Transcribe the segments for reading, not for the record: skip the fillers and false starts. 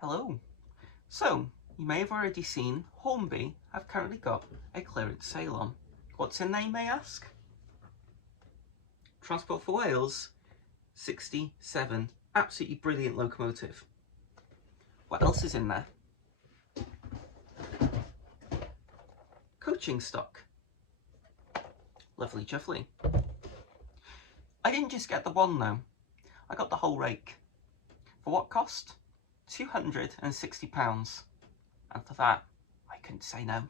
Hello. So, you may have already seen Hornby have currently got a clearance sale on. What's in there, you may ask? Transport for Wales 67. Absolutely brilliant locomotive. What else is in there? Coaching stock. Lovely jubbly. I didn't just get the one though. I got the whole rake. For what cost? £260. And for that, I couldn't say no.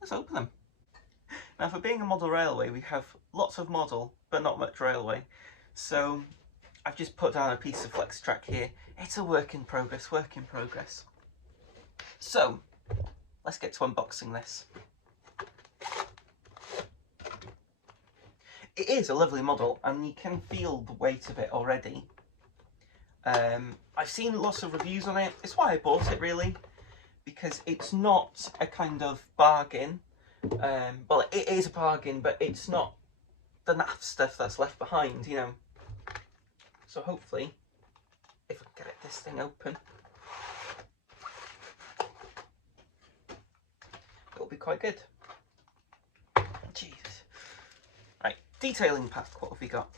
Let's open them. Now, for being a model railway, we have lots of model, but not much railway. So I've just put down a piece of flex track here. It's a work in progress. So let's get to unboxing this. It is a lovely model, and you can feel the weight of it already. I've seen lots of reviews on it. It's why I bought it, really, because it's not a kind of bargain. Well, it is a bargain, but it's not the naff stuff that's left behind, you know. So hopefully, if I can get this thing open, it'll be quite good. Jeez. Right, detailing pack, what have we got?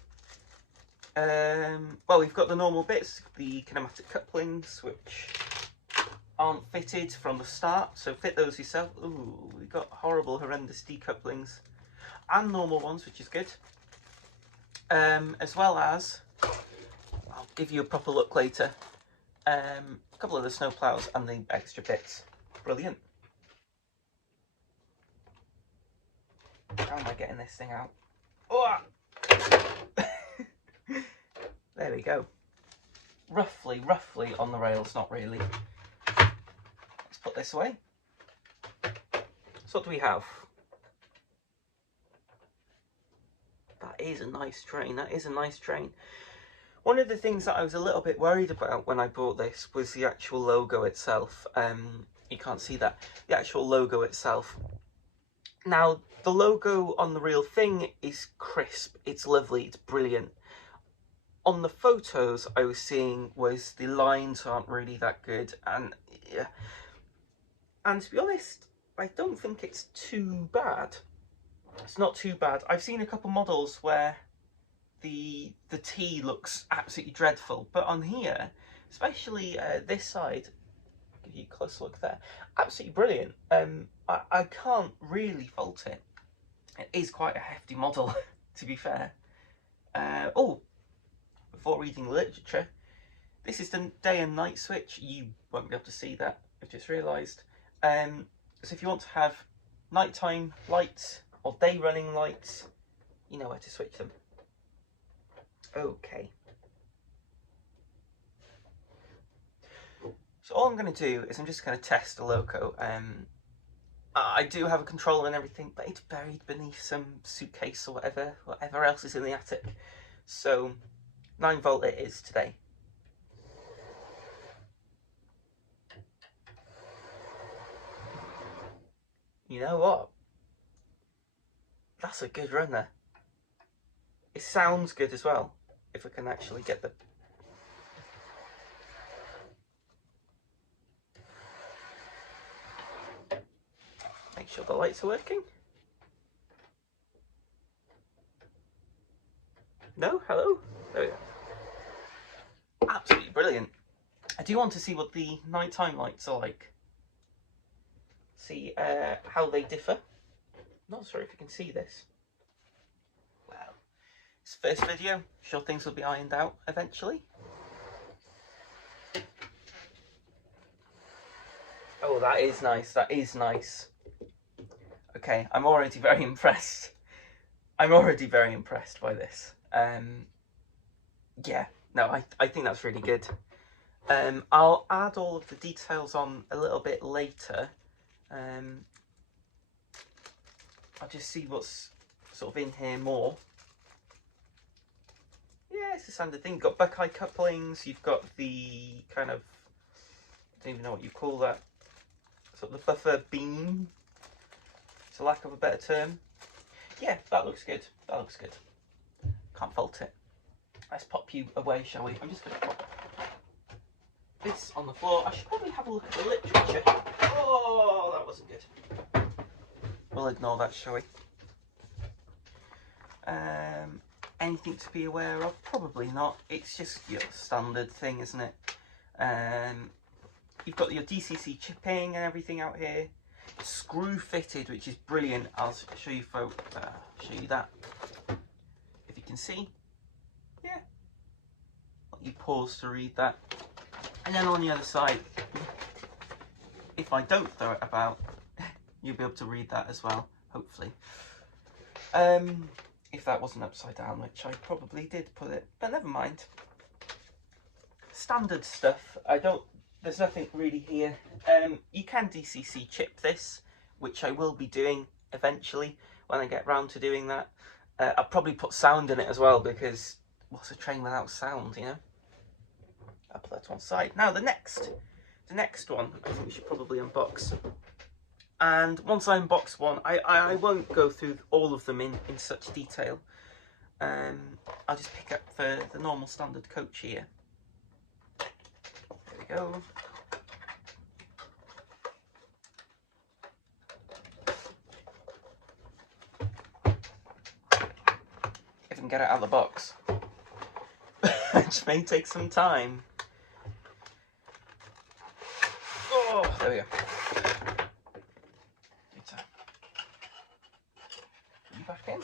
Well, we've got the normal bits, the kinematic couplings, which aren't fitted from the start, so fit those yourself. Ooh, we've got horrible, horrendous decouplings, and normal ones, which is good. As well as, I'll give you a proper look later, a couple of the snow plows and the extra bits. Brilliant. How am I getting this thing out? Oh! There we go. Roughly on the rails, not really. Let's put this away. So what do we have? That is a nice train. One of the things that I was a little bit worried about when I bought this was the actual logo itself. You can't see that. The actual logo itself. Now, the logo on the real thing is crisp. It's lovely. It's brilliant. On the photos I was seeing was the lines aren't really that good, and yeah. And to be honest, I don't think it's too bad. It's not too bad. I've seen a couple models where the T looks absolutely dreadful, but on here, especially this side, give you a close look there, absolutely brilliant. I can't really fault it. It is quite a hefty model, to be fair. Oh, before reading the literature, this is the day and night switch. You won't be able to see that, I've just realised. So if you want to have nighttime lights or day running lights, you know where to switch them. Okay. So all I'm going to do is I'm just going to test the loco. I do have a controller and everything, but it's buried beneath some suitcase or whatever else is in the attic. So 9 volt it is today. You know what? That's a good run there. It sounds good as well, if I can actually get the... Make sure the lights are working. No? Hello? There we go. Absolutely brilliant. I do want to see what the nighttime lights are like. See how they differ. Not sure if you can see this. Well, it's the first video. Sure, things will be ironed out eventually. Oh, that is nice. Okay, I'm already very impressed. By this. Yeah, no, I think that's really good. I'll add all of the details on a little bit later. I'll just see what's sort of in here more. Yeah, it's a standard thing. You've got Buckeye couplings, you've got the kind of, I don't even know what you call that, sort of the buffer beam, for lack of a better term. Yeah, that looks good. Can't fault it. Let's pop you away, shall we? I'm just going to pop. this on the floor. I should probably have a look at the literature. Oh, that wasn't good. We'll ignore that, shall we? Anything to be aware of? Probably not. It's just your standard thing, isn't it? You've got your DCC chipping and everything out here. Screw fitted, which is brilliant. I'll show you show you that. If you can see, yeah. Let you pause to read that. And then on the other side, if I don't throw it about, you'll be able to read that as well, hopefully. If that wasn't upside down, which I probably did put it, but never mind. Standard stuff. There's nothing really here. You can DCC chip this, which I will be doing eventually when I get round to doing that. I'll probably put sound in it as well, because what's a train without sound, you know? I'll put that to one side. Now the next one, I think we should probably unbox. And once I unbox one, I won't go through all of them in such detail. I'll just pick up the normal standard coach here. There we go. If I can get it out of the box. Which may take some time. Oh, there we go. Back in.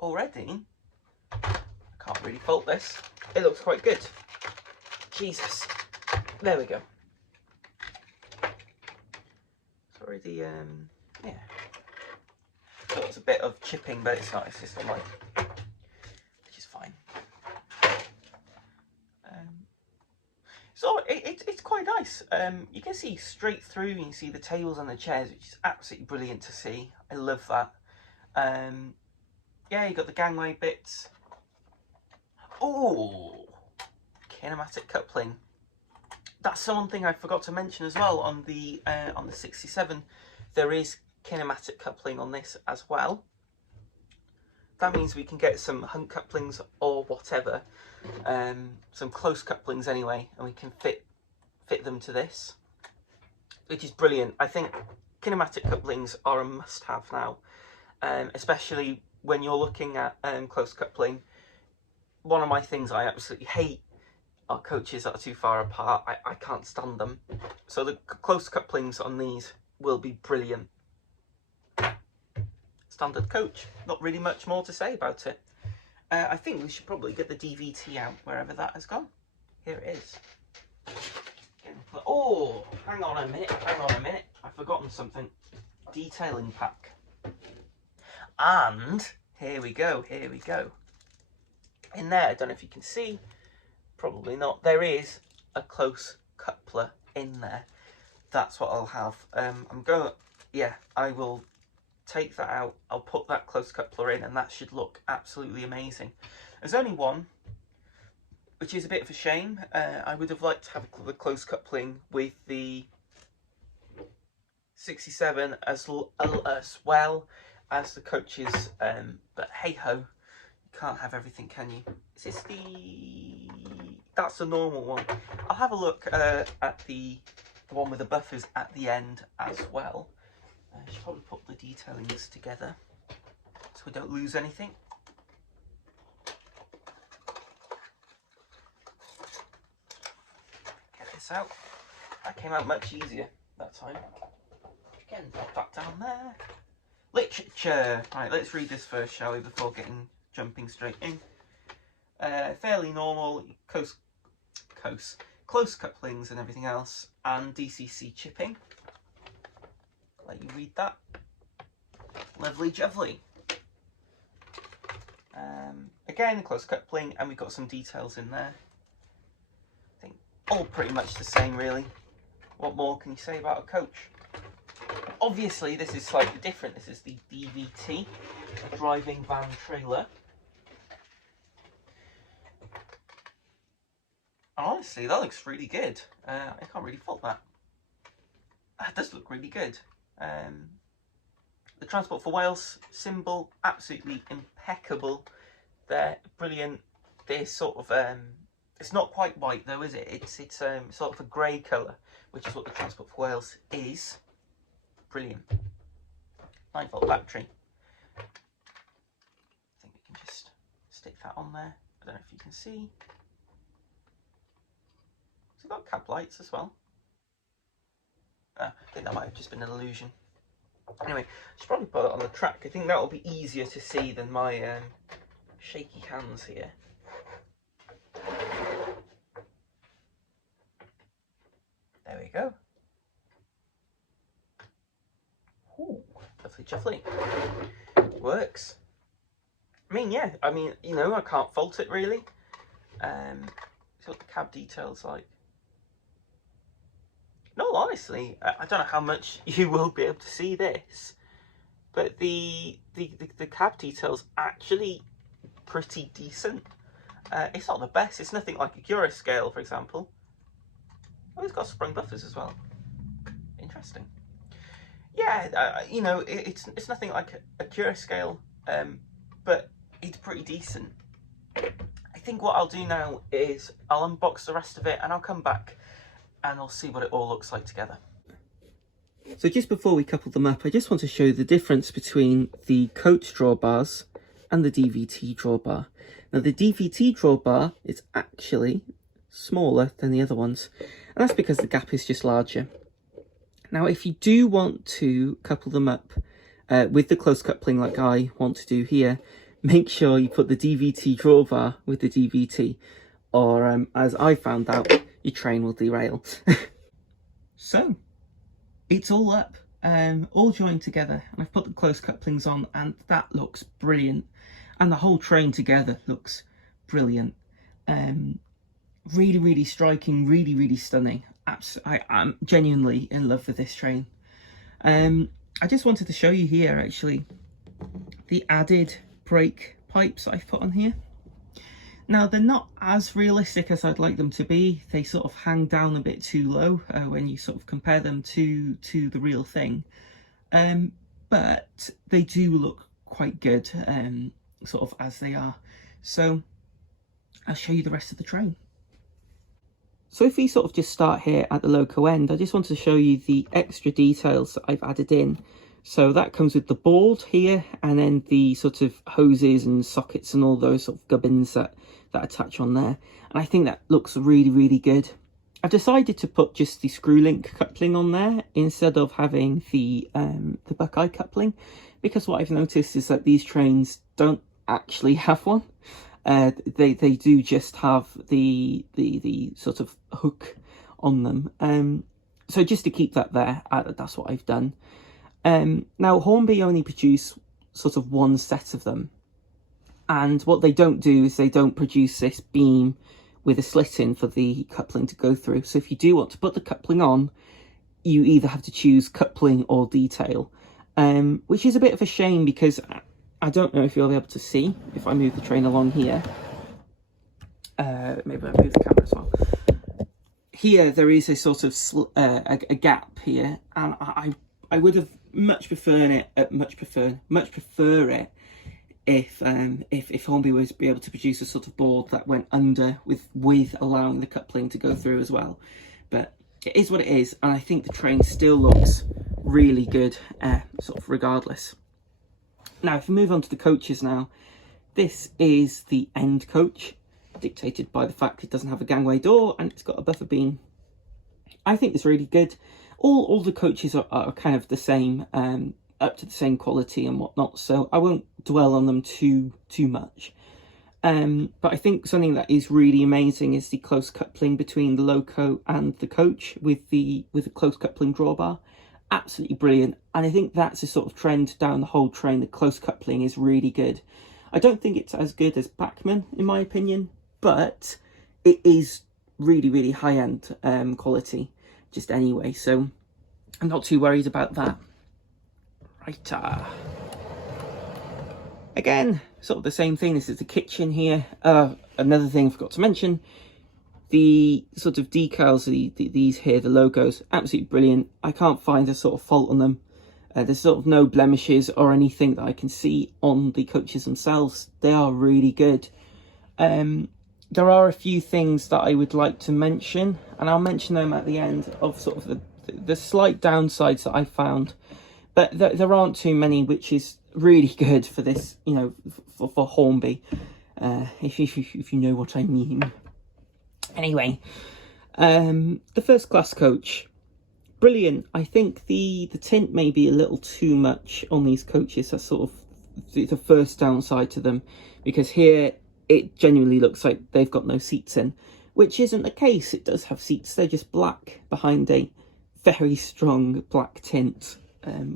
Already, I can't really fault this. It looks quite good. Jesus. There we go. It's already, yeah. So it's a bit of chipping, but it's not. It's just on which is fine. So it's quite nice. You can see straight through. You can see the tables and the chairs, which is absolutely brilliant to see. I love that. Yeah, you got the gangway bits. Oh, kinematic coupling. That's the one thing I forgot to mention as well on the 67. There is kinematic coupling on this as well. That means we can get some hunt couplings or whatever, some close couplings anyway, and we can fit them to this, which is brilliant. I think kinematic couplings are a must-have now, especially when you're looking at close coupling. One of my things I absolutely hate are coaches that are too far apart. I can't stand them. So the close couplings on these will be brilliant. Standard coach, not really much more to say about it. I think we should probably get the DVT out wherever that has gone. Here it is. Oh, hang on a minute, I've forgotten something. Detailing pack. And here we go. In there, I don't know if you can see, probably not, there is a close coupler in there. That's what I'll have. I will take that out, I'll put that close coupler in, and that should look absolutely amazing. There's only one, which is a bit of a shame. I would have liked to have the close coupling with the 67 as well as the coaches, but hey ho, you can't have everything, can you? Is this that's the normal one. I'll have a look at the one with the buffers at the end as well. I should probably put the detailings together so we don't lose anything. Get this out. That came out much easier that time. Again, pop that down there. Literature. Right, let's read this first, shall we, before jumping straight in. Fairly normal, close couplings and everything else, and DCC chipping. Let you read that. Lovely jubbly. Again, close coupling, and we've got some details in there. I think all pretty much the same, really. What more can you say about a coach? Obviously, this is slightly different. This is the DVT, a driving van trailer. And honestly, that looks really good. I can't really fault that. That does look really good. The Transport for Wales symbol, absolutely impeccable. They're brilliant. They're sort of it's not quite white though, is it? It's sort of a grey colour, which is what the Transport for Wales is. Brilliant. 9-volt battery. I think we can just stick that on there. I don't know if you can see. It's got cab lights as well. I think that might have just been an illusion. Anyway, I should probably put it on the track. I think that will be easier to see than my shaky hands here. There we go. Ooh, lovely juffly. Works. I mean, yeah, I mean, you know, I can't fault it really. See what the cab detail's like. No, honestly, I don't know how much you will be able to see this, but the cab detail's actually pretty decent. It's not the best. It's nothing like a Cura scale, for example. Oh, it's got sprung buffers as well. Interesting. Yeah, you know, it's nothing like a Cura scale, but it's pretty decent. I think what I'll do now is I'll unbox the rest of it and I'll come back and I'll see what it all looks like together. So just before we couple them up, I just want to show the difference between the coach drawbars and the DVT drawbar. Now the DVT drawbar is actually smaller than the other ones, and that's because the gap is just larger. Now if you do want to couple them up with the close coupling like I want to do here, make sure you put the DVT drawbar with the DVT, or as I found out, your train will derail. So, it's all up, all joined together, and I've put the close couplings on, and that looks brilliant. And the whole train together looks brilliant. Really, really striking, really, really stunning. I'm genuinely in love with this train. I just wanted to show you here, actually, the added brake pipes I've put on here. Now, they're not as realistic as I'd like them to be. They sort of hang down a bit too low when you sort of compare them to the real thing. But they do look quite good, sort of as they are. So I'll show you the rest of the train. So if we sort of just start here at the loco end, I just want to show you the extra details that I've added in. So that comes with the board here, and then the sort of hoses and sockets and all those sort of gubbins that attach on there. And I think that looks really, really good. I've decided to put just the screw link coupling on there instead of having the Buckeye coupling, because what I've noticed is that these trains don't actually have one. They do just have the sort of hook on them. So just to keep that there, that's what I've done. Now Hornby only produce sort of one set of them, and what they don't do is they don't produce this beam with a slit in for the coupling to go through. So if you do want to put the coupling on, you either have to choose coupling or detail, which is a bit of a shame, because I don't know if you'll be able to see if I move the train along here. Maybe I'll move the camera as well. Here there is a sort of a gap here, and I would have much prefer it if Hornby was to be able to produce a sort of board that went under with allowing the coupling to go through as well. But it is what it is, and I think the train still looks really good, sort of regardless. Now if we move on to the coaches now, this is the end coach, dictated by the fact it doesn't have a gangway door and it's got a buffer beam. I think it's really good. All the coaches are kind of the same, up to the same quality and whatnot, so I won't dwell on them too much. But I think something that is really amazing is the close coupling between the loco and the coach with the close coupling drawbar. Absolutely brilliant, and I think that's a sort of trend down the whole train. The close coupling is really good. I don't think it's as good as Bachmann in my opinion, but it is really, really high-end quality just anyway, so I'm not too worried about that. Right, again, sort of the same thing. This is the kitchen here. Another thing I forgot to mention, the sort of decals, these here, the logos, absolutely brilliant. I can't find a sort of fault on them. There's sort of no blemishes or anything that I can see on the coaches themselves. They are really good. There are a few things that I would like to mention, and I'll mention them at the end of sort of the slight downsides that I found. But there aren't too many, which is really good for this, you know, for Hornby, if you know what I mean. Anyway, the first class coach, brilliant. I think the tint may be a little too much on these coaches. That's sort of the first downside to them, because here it genuinely looks like they've got no seats in, which isn't the case. It does have seats. They're just black behind a very strong black tint,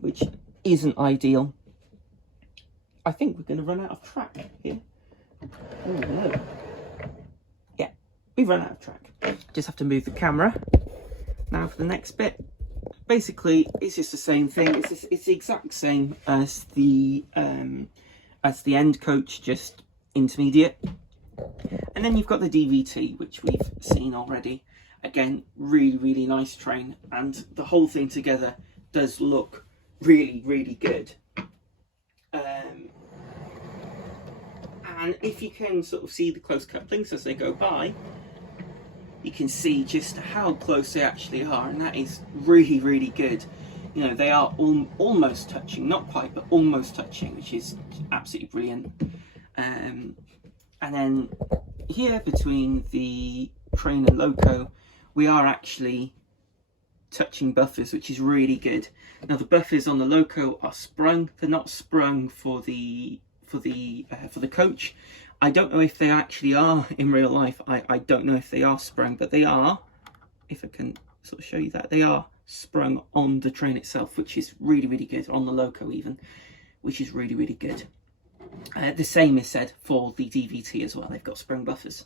which isn't ideal. I think we're going to run out of track here. Oh no. Yeah, we've run out of track. Just have to move the camera. Now for the next bit. Basically, it's just the same thing. It's the exact same as the end coach, just intermediate. And then you've got the DVT, which we've seen already. Again, really, really nice train, and the whole thing together does look really, really good. And if you can sort of see the close couplings as they go by, you can see just how close they actually are, and that is really, really good. You know, they are almost touching, not quite, but almost touching, which is absolutely brilliant. And then here between the train and loco, we are actually touching buffers, which is really good. Now the buffers on the loco are sprung. They're not sprung for the coach. I don't know if they actually are in real life. I don't know if they are sprung, but they are, if I can sort of show you that, they are sprung on the train itself, which is really, really good, on the loco even, which is really, really good. The same is said for the DVT as well. They've got sprung buffers.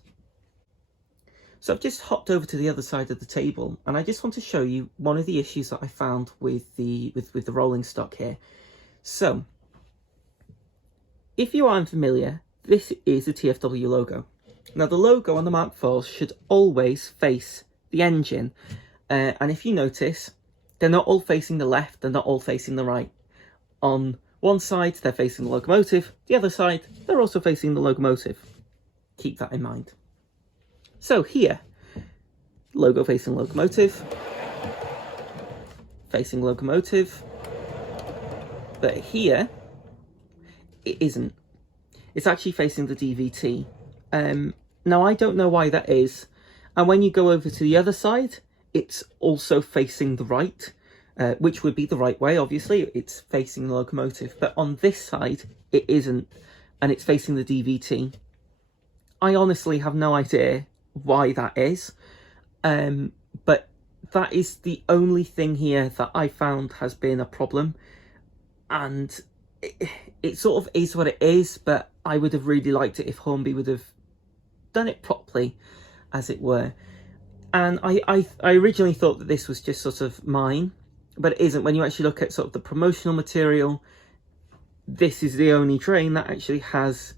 So I've just hopped over to the other side of the table, and I just want to show you one of the issues that I found with the rolling stock here. So if you aren't familiar, this is the TFW logo. Now the logo on the MK4 should always face the engine, and if you notice, they're not all facing the left, they're not all facing the right. On one side they're facing the locomotive, the other side they're also facing the locomotive. Keep that in mind. So here, logo facing locomotive, but here it isn't. It's actually facing the DVT. Now I don't know why that is, and when you go over to the other side, it's also facing the right, which would be the right way, obviously. It's facing the locomotive, but on this side it isn't, and it's facing the DVT. I honestly have no idea why that is, but that is the only thing here that I found has been a problem, and it sort of is what it is, but I would have really liked it if Hornby would have done it properly, as it were. And I originally thought that this was just sort of mine, but it isn't. When you actually look at sort of the promotional material, this is the only train that actually has,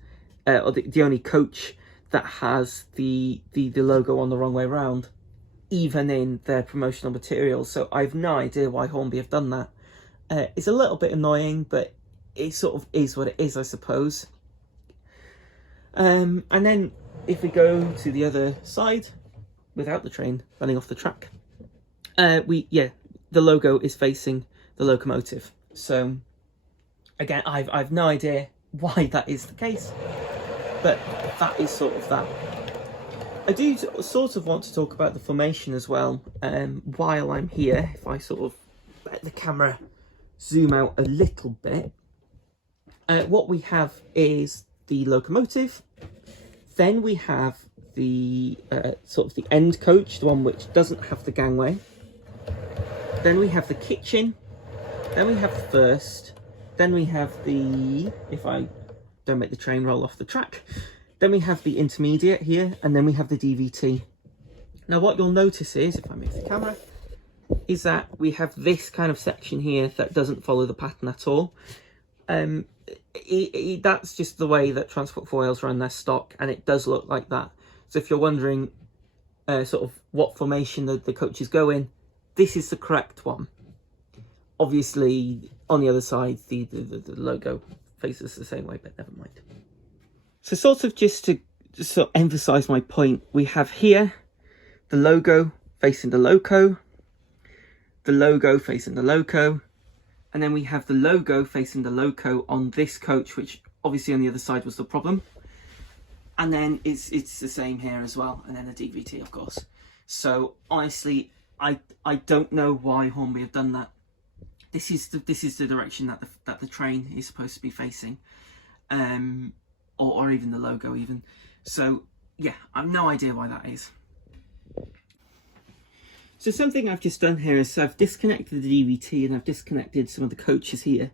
or the only coach that has the logo on the wrong way around, even in their promotional material. So I've no idea why Hornby have done that. It's a little bit annoying, but it sort of is what it is, I suppose. And then if we go to the other side, without the train running off the track, the logo is facing the locomotive. So again, I've no idea why that is the case, but that is sort of that. I do sort of want to talk about the formation as well, while I'm here. If I sort of let the camera zoom out a little bit, what we have is the locomotive, then we have the sort of the end coach, the one which doesn't have the gangway, then we have the kitchen, then we have the first, then we have the, if I don't make the train roll off the track, then we have the intermediate here, and then we have the DVT. Now what you'll notice is, if I move the camera, is that we have this kind of section here that doesn't follow the pattern at all. That's just the way that Transport for Wales run their stock, and it does look like that. So if you're wondering sort of what formation the coaches go in, this is the correct one. obviously on the other side the logo faces the same way, but never mind. So sort of just to sort of emphasize my point, we have here the logo facing the loco, the logo facing the loco, and then we have the logo facing the loco on this coach, which obviously on the other side was the problem. And then it's the same here as well, and then the DVT, of course. So honestly, I don't know why Hornby have done that. This is the direction that the train is supposed to be facing, or even the logo even. So yeah, I've no idea why that is. So something I've just done here is I've disconnected the DVT and I've disconnected some of the coaches here.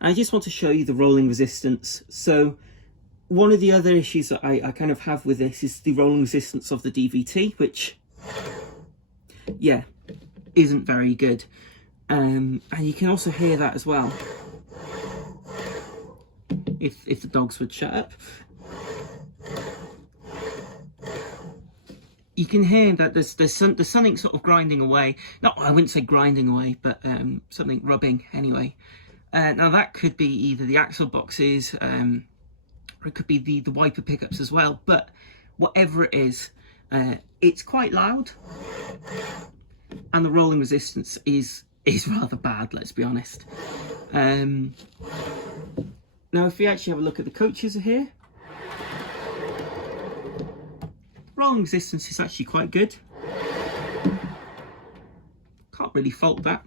And I just want to show you the rolling resistance. So one of the other issues that I kind of have with this is the rolling resistance of the DVT, which, yeah, isn't very good. And you can also hear that as well, if the dogs would shut up. You can hear that there's something sort of grinding away. No, I wouldn't say grinding away, but something rubbing anyway. Now that could be either the axle boxes, or it could be the wiper pickups as well. But whatever it is, it's quite loud, and the rolling resistance is rather bad. Let's be honest. Now, if we actually have a look at the coaches here, rolling resistance is actually quite good. Can't really fault that.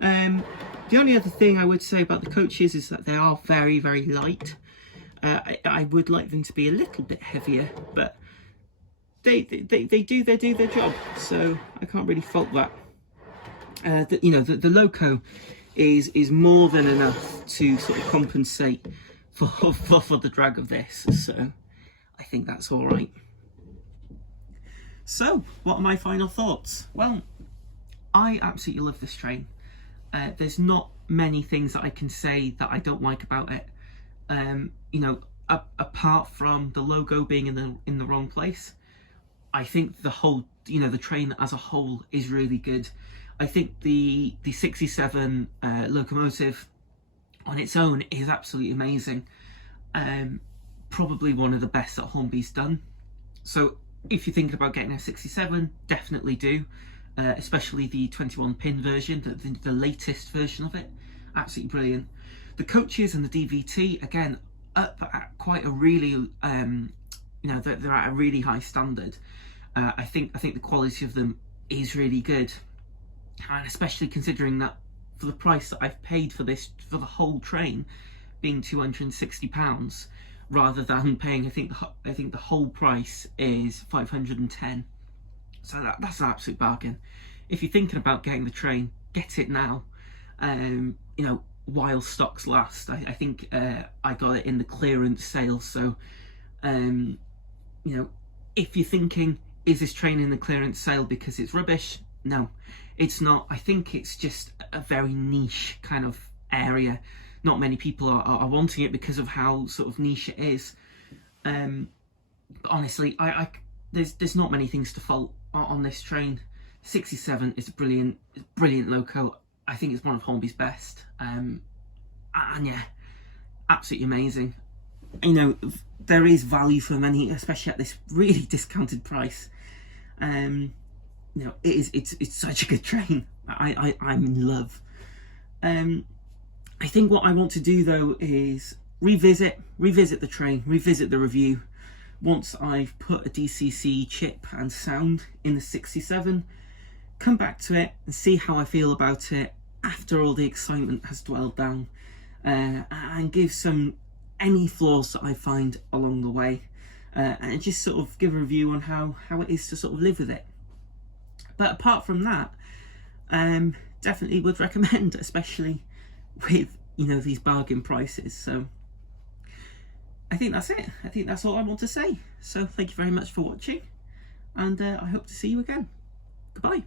The only other thing I would say about the coaches is that they are very, very light. I would like them to be a little bit heavier, but they do their job, so I can't really fault that. The loco is more than enough to sort of compensate for the drag of this, so I think that's all right. So, what are my final thoughts? Well, I absolutely love this train. There's not many things that I can say that I don't like about it. Apart from the logo being in the wrong place, I think the whole, the train as a whole is really good. I think the 67 Locomotive on its own is absolutely amazing. Probably one of the best that Hornby's done. So if you're thinking about getting a 67, definitely do. Especially the 21 pin version, the latest version of it. Absolutely brilliant. The coaches and the DVT, again, up at quite a really, they're at a really high standard. I think the quality of them is really good. And especially considering that for the price that I've paid for this, for the whole train being £260, rather than paying, I think the whole price is 510. So that's an absolute bargain. If you're thinking about getting the train, get it now. While stocks last. I think I got it in the clearance sale. So, if you're thinking, is this train in the clearance sale because it's rubbish? No, it's not. I think it's just a very niche kind of area. Not many people are wanting it because of how sort of niche it is. But honestly, there's not many things to fault on this train. 67 is a brilliant loco. I think it's one of Hornby's best. And yeah, absolutely amazing. There is value for money, especially at this really discounted price. It's such a good train. I'm in love. I think what I want to do though is revisit the train, revisit the review. Once I've put a DCC chip and sound in the 67, come back to it and see how I feel about it after all the excitement has dwelled down, and give any flaws that I find along the way, and just sort of give a review on how it is to sort of live with it. But apart from that, definitely would recommend, especially with these bargain prices. So I think that's it. I think that's all I want to say. So thank you very much for watching, and I hope to see you again. Goodbye.